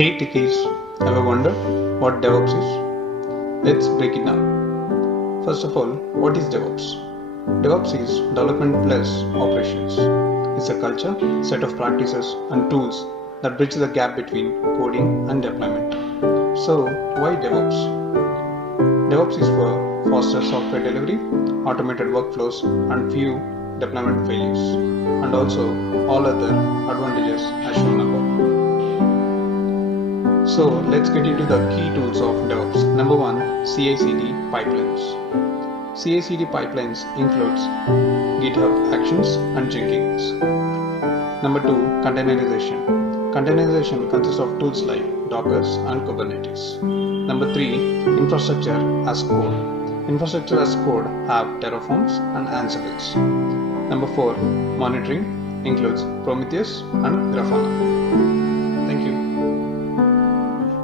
Hey Tikis, ever wondered what DevOps is? Let's break it down. First of all, what is DevOps? DevOps is development plus operations. It's a culture, set of practices, and tools that bridge the gap between coding and deployment. So, why DevOps? DevOps is for faster software delivery, automated workflows, and few deployment failures, and also all other advantages as shown above. So let's get into the key tools of DevOps. Number one, CI/CD pipelines. CI/CD pipelines includes GitHub Actions and Jenkins. Number two, containerization. Containerization consists of tools like Docker and Kubernetes. Number three, infrastructure as code. Infrastructure as code have Terraforms and Ansibles. Number four, monitoring includes Prometheus and Grafana.